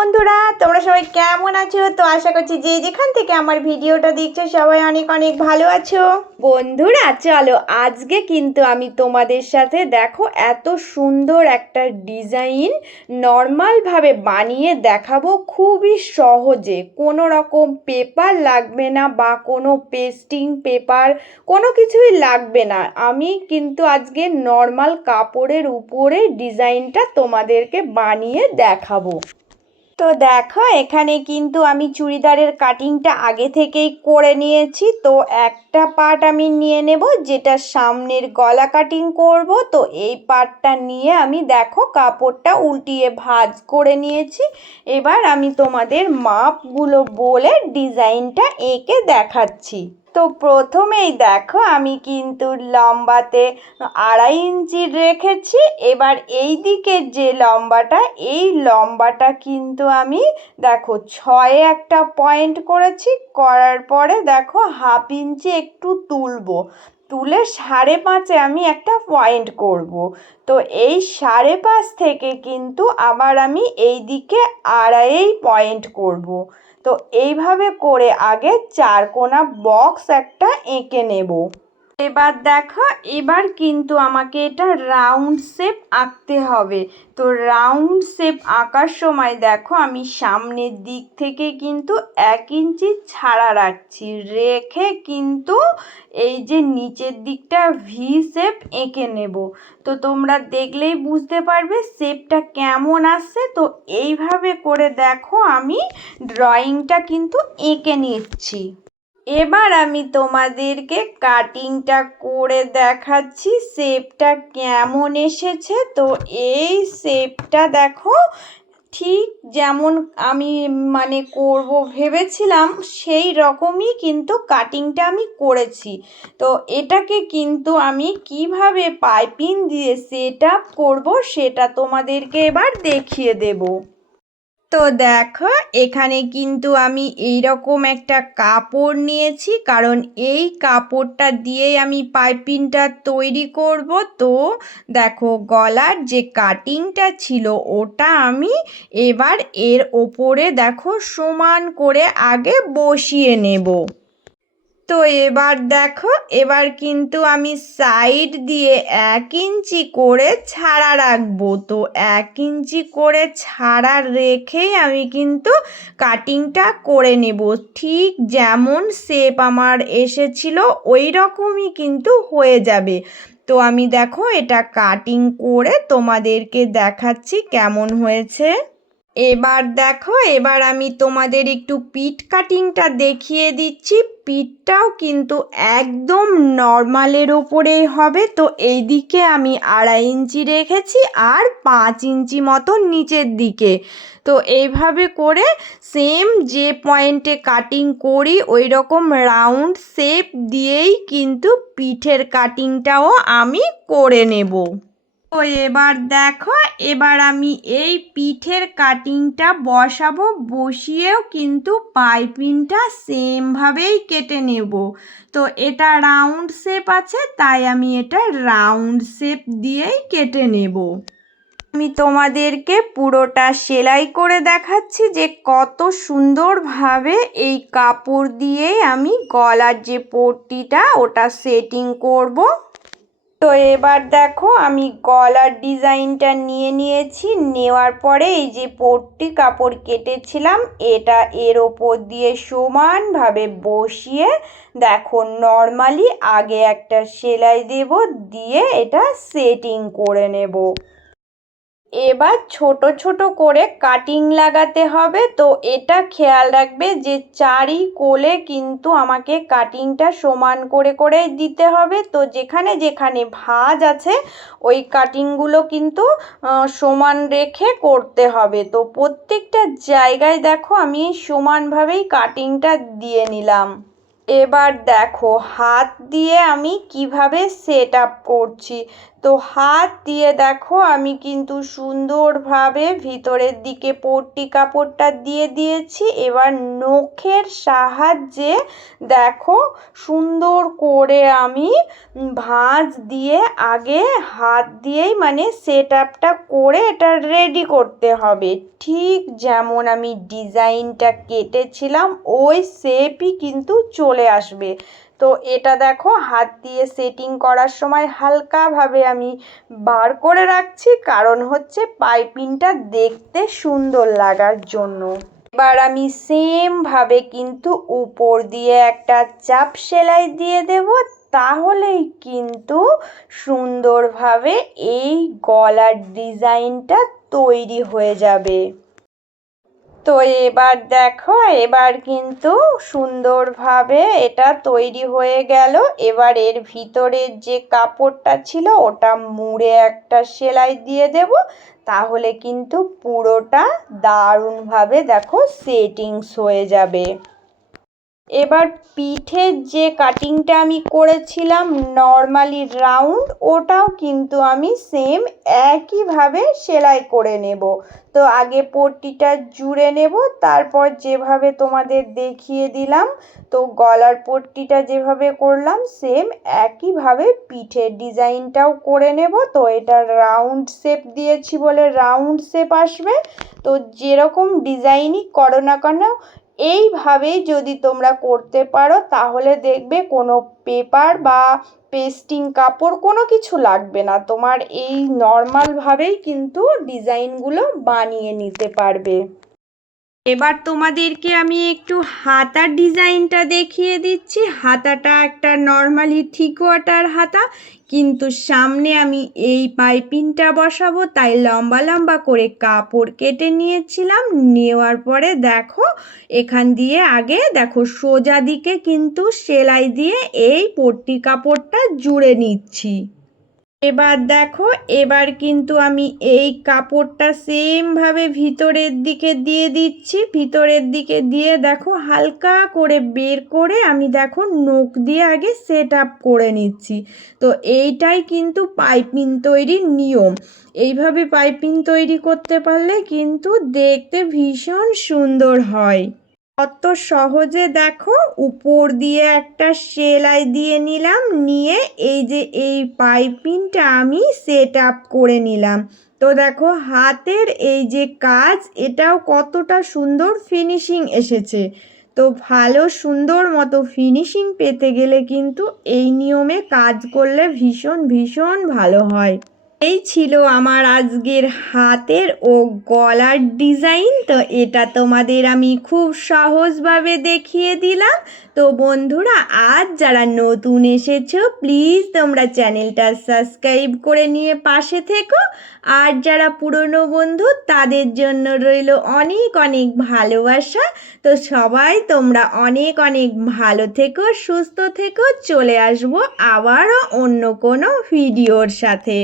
বন্ধুরা তোমরা সবাই কেমন আছো? তো আশা করছি যে যেখান থেকে আমার ভিডিওটা দেখছো সবাই অনেক অনেক ভালো আছো। বন্ধুরা চলো আজকে কিন্তু আমি তোমাদের সাথে দেখো এত সুন্দর একটা ডিজাইন নর্মালভাবে বানিয়ে দেখাবো, খুবই সহজে। কোনো রকম পেপার লাগবে না বা কোনো পেস্টিং পেপার কোনো কিছুই লাগবে না। আমি কিন্তু আজকে নর্মাল কাপড়ের উপরে ডিজাইনটা তোমাদেরকে বানিয়ে দেখাবো। তো দেখো এখানে কিন্তু আমি চুড়িদারের কাটিংটা আগে থেকেই করে নিয়েছি। তো একটা পার্ট আমি নিয়ে নেব, যেটা সামনের গলা কাটিং করব। তো এই পার্টটা নিয়ে আমি দেখো কাপড়টা উল্টিয়ে ভাঁজ করে নিয়েছি। এবার আমি তোমাদের মাপগুলো বলে ডিজাইনটা এঁকে দেখাচ্ছি। তো প্রথমেই দেখো আমি কিন্তু লম্বাতে 2.5 ইঞ্চি রেখেছি। এবার এই দিকের যে লম্বাটা, এই লম্বাটা কিন্তু আমি দেখো 6 একটা পয়েন্ট করেছি। করার পরে দেখো 1/2 ইঞ্চি একটু তুলবো, তুলে 5.5 আমি একটা পয়েন্ট করব। তো এই 5.5 থেকে কিন্তু আবার আমি এই দিকে 2.5 পয়েন্ট করব। তো এইভাবে করে আগে 4 কোণা বক্স একটা এঁকে নেব। এবার দেখো এবার কিন্তু আমাকে এটা রাউন্ড শেপ আঁকতে হবে। তো রাউন্ড শেপ আঁকার সময় দেখো আমি সামনের দিক থেকে কিন্তু 1 ইঞ্চি ছাড়া রাখছি, রেখে কিন্তু এই যে নিচের দিকটা ভি শেপ এঁকে নেব। তো তোমরা দেখলেই বুঝতে পারবে শেপটা কেমন আসছে। তো এইভাবে করে দেখো আমি ড্রয়িংটা কিন্তু এঁকে নিচ্ছি। এবার আমি তোমাদেরকে কাটিংটা করে দেখাচ্ছি শেপটা কেমন এসেছে। তো এই শেপটা দেখো ঠিক যেমন আমি করব ভেবেছিলাম সেই রকমই কিন্তু কাটিংটা আমি করেছি। তো এটাকে কিন্তু আমি কিভাবে পাইপিং দিয়ে সেট আপ করবো সেটা তোমাদেরকে এবার দেখিয়ে দেব। তো দেখো এখানে কিন্তু আমি এইরকম একটা কাপড় নিয়েছি, কারণ এই কাপড়টা দিয়েই আমি পাইপিংটা তৈরি করব। তো দেখো গলার যে কাটিংটা ছিল ওটা আমি এবার এর ওপরে দেখো সমান করে আগে বসিয়ে নেব। তো এবার দেখো এবার কিন্তু আমি সাইড দিয়ে 1 ইঞ্চি করে ছাড়া রাখবো। তো 1 ইঞ্চি করে ছাড়া রেখেই আমি কিন্তু কাটিংটা করে নেব। ঠিক যেমন শেপ আমার এসেছিল ওই রকমই কিন্তু হয়ে যাবে। তো আমি দেখো এটা কাটিং করে তোমাদেরকে দেখাচ্ছি কেমন হয়েছে। এবার দেখো এবার আমি তোমাদের একটু পিঠ কাটিংটা দেখিয়ে দিচ্ছি। পিঠটাও কিন্তু একদম নর্মালের ওপরেই হবে। তো এই দিকে আমি 2.5 ইঞ্চি রেখেছি আর 5 ইঞ্চি মতো নিচের দিকে। তো এইভাবে করে সেম যে পয়েন্টে কাটিং করি ওই রকম রাউন্ড শেপ দিয়েই কিন্তু পিঠের কাটিংটাও আমি করে নেব। তো এবার দেখো এবার আমি এই পিঠের কাটিংটা বসাবো, বসিয়েও কিন্তু পাইপিংটা সেমভাবেই কেটে নেব। তো এটা রাউন্ড শেপ আছে তাই আমি এটা রাউন্ড শেপ দিয়েই কেটে নেব। আমি তোমাদেরকে পুরোটা সেলাই করে দেখাচ্ছি যে কত সুন্দরভাবে এই কাপড় দিয়েই আমি গলার যে পট্টিটা ওটা সেটিং করব। তো এবার দেখো আমি গলার ডিজাইনটা নিয়ে নিয়েছি। নেওয়ার পরে এই যে পট্টি কাপড় কেটেছিলাম এটা এর ওপর দিয়ে সমানভাবে বসিয়ে দেখো নর্মালি আগে একটা সেলাই দেব, দিয়ে এটা সেটিং করে নেব। এবার ছোট ছোট করে কাটিং লাগাতে হবে। তো এটা খেয়াল রাখবে যে চারি কোলে কিন্তু আমাকে কাটিংটা সমান করে করে দিতে হবে। তো যেখানে যেখানে ভাঁজ আছে ওই কাটিংগুলো কিন্তু সমান রেখে করতে হবে। তো প্রত্যেকটা জায়গায় দেখো আমি সমানভাবেই কাটিংটা দিয়ে নিলাম। এবার দেখো হাত দিয়ে আমি কিভাবে সেট আপ করছি। তো হাত দিয়ে দেখো আমি কিন্তু সুন্দরভাবে ভিতরের দিকে পট্টি কাপড়টা দিয়ে দিয়েছি। এবার নখের সাহায্যে দেখো সুন্দর করে আমি ভাঁজ দিয়ে আগে হাত দিয়েই মানে সেট আপটা করে এটা রেডি করতে হবে। ঠিক যেমন আমি ডিজাইনটা কেটেছিলাম ওই শেপই কিন্তু চলে আসবে। তো এটা দেখো হাত দিয়ে সেটিং করার সময় হালকাভাবে আমি বার করে রাখছি, কারণ হচ্ছে পাইপিংটা দেখতে সুন্দর লাগার জন্য। এবার আমি সেমভাবে কিন্তু উপর দিয়ে একটা চাপ সেলাই দিয়ে দেব, তাহলেই কিন্তু সুন্দরভাবে এই গলার ডিজাইনটা তৈরি হয়ে যাবে। তো এবার দেখো এবার কিন্তু সুন্দরভাবে এটা তৈরি হয়ে গেল। এবার এর ভিতরের যে কাপড়টা ছিল ওটা মুড়ে একটা সেলাই দিয়ে দেব, তাহলে কিন্তু পুরোটা দারুণভাবে দেখো সেটিংস হয়ে যাবে। এবার পিঠের যে কাটিংটা আমি করেছিলাম নর্মালি রাউন্ড, ওটাও কিন্তু আমি সেম একইভাবে সেলাই করে নেব। তো আগে পট্টিটা জুড়ে নেব, তারপর যেভাবে তোমাদের দেখিয়ে দিলাম তো গলার পট্টিটা যেভাবে করলাম সেম একইভাবে পিঠের ডিজাইনটাও করে নেব। তো এটা রাউন্ড শেপ দিয়েছি বলে রাউন্ড শেপ আসবে। তো যেরকম ডিজাইনই করো না কেন এইভাবেই যদি তোমরা করতে পারো তাহলে দেখবে কোনো পেপার বা পেস্টিং কাপড় কোনো কিছু লাগবে না, তোমার এই নর্মালভাবেই কিন্তু ডিজাইনগুলো বানিয়ে নিতে পারবে। এবার তোমাদেরকে আমি একটু হাতার ডিজাইনটা দেখিয়ে দিচ্ছি। হাতাটা একটা নর্মালি 3/4 হাতা, কিন্তু সামনে আমি এই পাইপিংটা বসাবো তাই লম্বা লম্বা করে কাপড় কেটে নিয়েছিলাম। নেওয়ার পরে দেখো এখান দিয়ে আগে দেখো সোজা দিকে কিন্তু সেলাই দিয়ে এই পট্টি কাপড়টা জুড়ে নিচ্ছি। এবার দেখো এবার কিন্তু আমি এই কাপড়টা সেমভাবে ভিতরের দিকে দিয়ে দিচ্ছি। ভিতরের দিকে দিয়ে দেখো হালকা করে বের করে আমি দেখো নখ দিয়ে আগে সেট আপ করে নিচ্ছি। তো এইটাই কিন্তু পাইপিং তৈরির নিয়ম। এইভাবে পাইপিং তৈরি করতে পারলে কিন্তু দেখতে ভীষণ সুন্দর হয়। কত সহজে দেখো উপর দিয়ে একটা সেলাই দিয়ে নিলাম, নিয়ে এই যে এই পাইপিংটা আমি সেট আপ করে নিলাম। তো দেখো হাতের এই যে কাজ এটাও কতটা সুন্দর ফিনিশিং এসেছে। তো ভালো সুন্দর মতো ফিনিশিং পেতে গেলে কিন্তু এই নিয়মে কাজ করলে ভীষণ ভীষণ ভালো হয়। এই ছিল আমার আজকের হাতের ও গলার ডিজাইন। তো এটা তোমাদের আমি খুব সহজভাবে দেখিয়ে দিলাম। তো বন্ধুরা আজ যারা নতুন এসেছো প্লিজ তোমরা চ্যানেলটা সাবস্ক্রাইব করে নিয়ে পাশে থেকো। আর যারা পুরনো বন্ধু তাদের জন্য রইল অনেক অনেক ভালোবাসা। তো সবাই তোমরা অনেক অনেক ভালো থেকো, সুস্থ থেকো। চলে আসবো আবারও অন্য কোনো ভিডিওর সাথে।